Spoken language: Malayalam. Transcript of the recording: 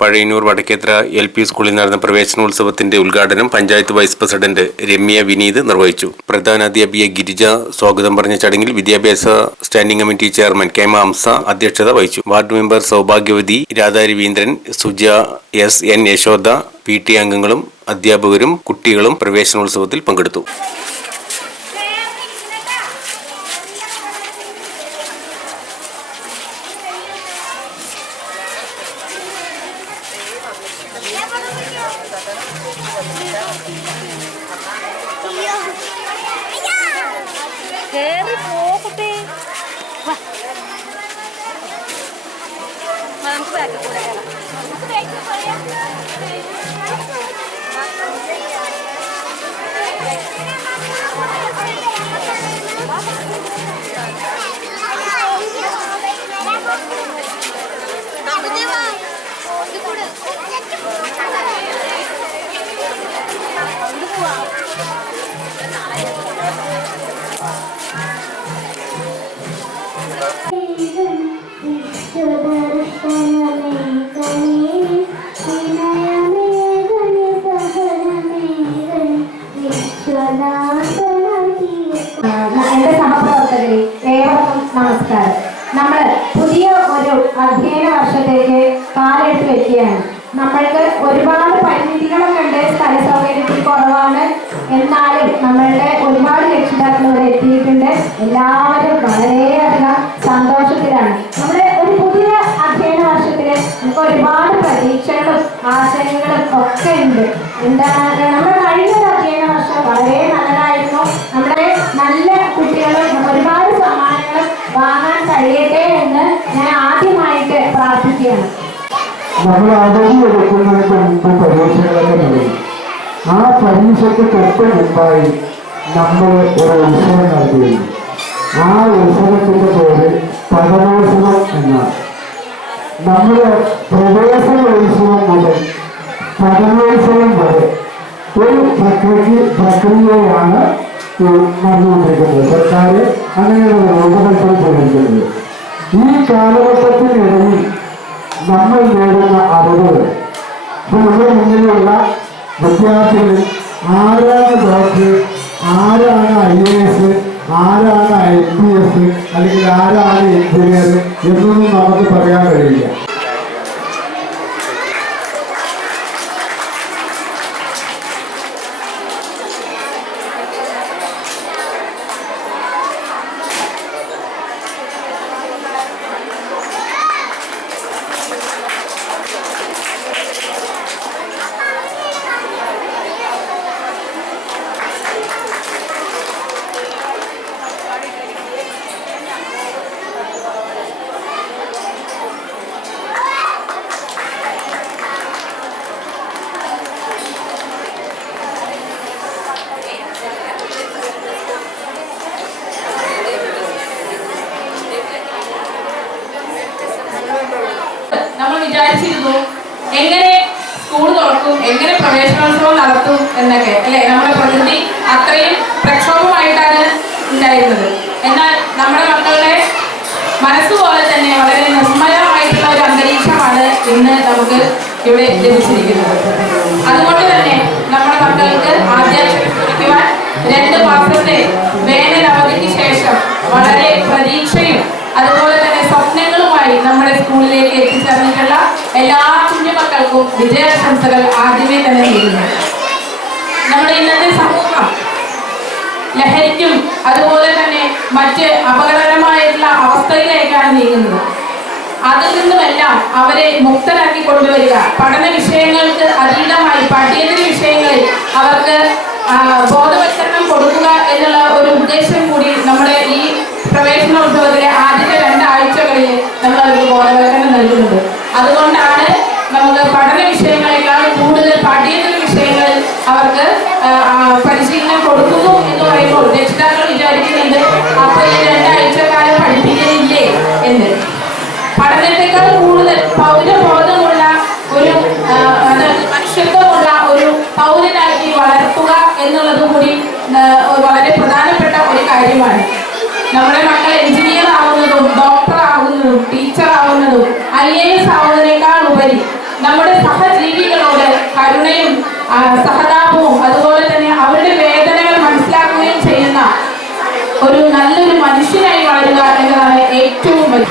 പഴയന്നൂർ വടക്കേത്ര എൽ പി സ്കൂളിൽ നടന്ന പ്രവേശനോത്സവത്തിന്റെ ഉദ്ഘാടനം പഞ്ചായത്ത് വൈസ് പ്രസിഡന്റ് രമ്യ വിനീത് നിർവഹിച്ചു. പ്രധാന അധ്യാപിക ഗിരിജ സ്വാഗതം പറഞ്ഞ ചടങ്ങിൽ വിദ്യാഭ്യാസ സ്റ്റാൻഡിംഗ് കമ്മിറ്റി ചെയർമാൻ കെ മാംസ അധ്യക്ഷത വഹിച്ചു. Ward member Saubhagyavathi Radha Raveendran Suja S N Yashoda P T അംഗങ്ങളും അധ്യാപകരും കുട്ടികളും പ്രവേശനോത്സവത്തിൽ പങ്കെടുത്തു. കേറി പോകട്ടെ വാ. വാ, നമുക്ക് ബാക്കിൽ കൂടെ കയറാം. എന്റെ സഹപ്രവർത്തകരെ ഏവർക്കും നമസ്കാരം. നമ്മൾ പുതിയ ഒരു അധ്യയന വർഷത്തേക്ക് കാലെടുത്ത് വെക്കുകയാണ് നമ്മൾക്ക് ഒരുപാട് പരിമിതികളൊക്കെ ഉണ്ട്. സ്ഥല സൗകര്യത്തിൽ കുറവാണ്. എന്നാലും നമ്മളുടെ ഒരുപാട് രക്ഷിതാക്കൾ ഇവിടെ എത്തിയിട്ടുണ്ട്. എല്ലാവരും വളരെയധികം സന്തോഷത്തിലാണ്. നമ്മുടെ ഒരു പുതിയ അധ്യയന വർഷത്തിൽ നമുക്ക് ഒരുപാട് പ്രതീക്ഷകളും ആശയങ്ങളും ഒക്കെ ഉണ്ട്. എന്താണ് നമ്മൾ കഴിഞ്ഞ വളരെ നല്ലതായിരുന്നു. നമ്മുടെ നല്ല കുട്ടികളും ഒരുപാട് സമ്മാനങ്ങളും വാങ്ങാൻ കഴിയട്ടെ എന്ന് ഞാൻ ആദ്യമായിട്ട് പ്രാർത്ഥിക്കുകയാണ്. നമ്മൾ അവധി എടുക്കുന്നതിന് മുമ്പ് പരീക്ഷകളൊക്കെ നൽകി ആ പരീക്ഷയ്ക്ക് തൊട്ട് മുമ്പായി നമ്മൾ ഒരു ഉത്സവം ആ ഉത്സവത്തിന്റെ പേര് പഠനോത്സവം എന്നാണ്. നമ്മുടെ പ്രവേശനോത്സവം മുതൽ പഠനോത്സവം വരെ പ്രക്രിയ പ്രക്രിയയാണ് നടന്നുകൊണ്ടിരിക്കുന്നത്. സർക്കാർ അങ്ങനെയുള്ള രൂപകൽപ്പന ചെയ്തിരിക്കുന്നത്. ഈ കാലഘട്ടത്തിനിടയിൽ നമ്മൾ നേടുന്ന അറിവുകൾ ഇപ്പൊ നമ്മുടെ മുന്നിലുള്ള വിദ്യാർത്ഥികൾ ആരാണ് ഡോക്ടർ ആരാണ് ഐ എ എസ് ആരാണ് ഐ പി എസ് അല്ലെങ്കിൽ ആരാണ് എഞ്ചിനീയർ എന്നൊന്നും നമുക്ക് പറയാൻ കഴിയില്ല നമ്മൾ വിചാരിച്ചിരുന്നു എങ്ങനെ സ്കൂൾ തുറക്കും എങ്ങനെ പ്രവേശനോത്സവം നടത്തും എന്നൊക്കെ അല്ലെ? നമ്മുടെ പ്രകൃതി അത്രയും പ്രക്ഷോഭമായിട്ടാണ് ഉണ്ടായിരുന്നത്. എന്നാൽ നമ്മുടെ മക്കളുടെ മനസ്സുപോലെ തന്നെ വളരെ നിർമ്മലമായിട്ടുള്ള ഒരു അന്തരീക്ഷമാണ് ഇന്ന് നമുക്ക് ഇവിടെ ലഭിച്ചിരിക്കുന്നത്. അതുകൊണ്ട് വിജയാശംസകൾ ആദ്യമേ തന്നെ നേരുന്നു നമ്മുടെ ഇന്നത്തെ സമൂഹം ലഹരിക്കും അതുപോലെ തന്നെ മറ്റ് അപകടകരമായിട്ടുള്ള അവസ്ഥയിലേക്കാണ് നീങ്ങുന്നത്. അതിൽ നിന്നുമെല്ലാം അവരെ മുക്തരാക്കി കൊണ്ടുവരിക. പഠന വിഷയങ്ങൾക്ക് അതീതമായി പഠ്യേതര വിഷയങ്ങളിൽ അവർക്ക് ബോധവൽക്കരണം കൊടുക്കുക എന്നുള്ള ഒരു ഉദ്ദേശം കൂടി നമ്മുടെ ഈ പ്രവേശനോത്സവത്തിലെ ആദ്യത്തെ രണ്ടാഴ്ചകളിൽ നമ്മൾ അവർക്ക് ബോധവൽക്കരണം നൽകുന്നുണ്ട്. അതുകൊണ്ടാണ് വളരെ പ്രധാനപ്പെട്ട ഒരു കാര്യമാണ്. നമ്മുടെ മക്കൾ എഞ്ചിനീയർ ആവുന്നതും ഡോക്ടർ ആവുന്നതും ടീച്ചർ ആവുന്നതും ഐ എ എസ് ആവുന്നതിനേക്കാൾ ഉപരി നമ്മുടെ സഹജീവികളോട് കരുണയും സഹതാപവും അതുപോലെ തന്നെ അവരുടെ വേദനകൾ മനസ്സിലാക്കുകയും ചെയ്യുന്ന ഒരു നല്ലൊരു മനുഷ്യനായി വളരുക എന്നതാണ് ഏറ്റവും വലിയ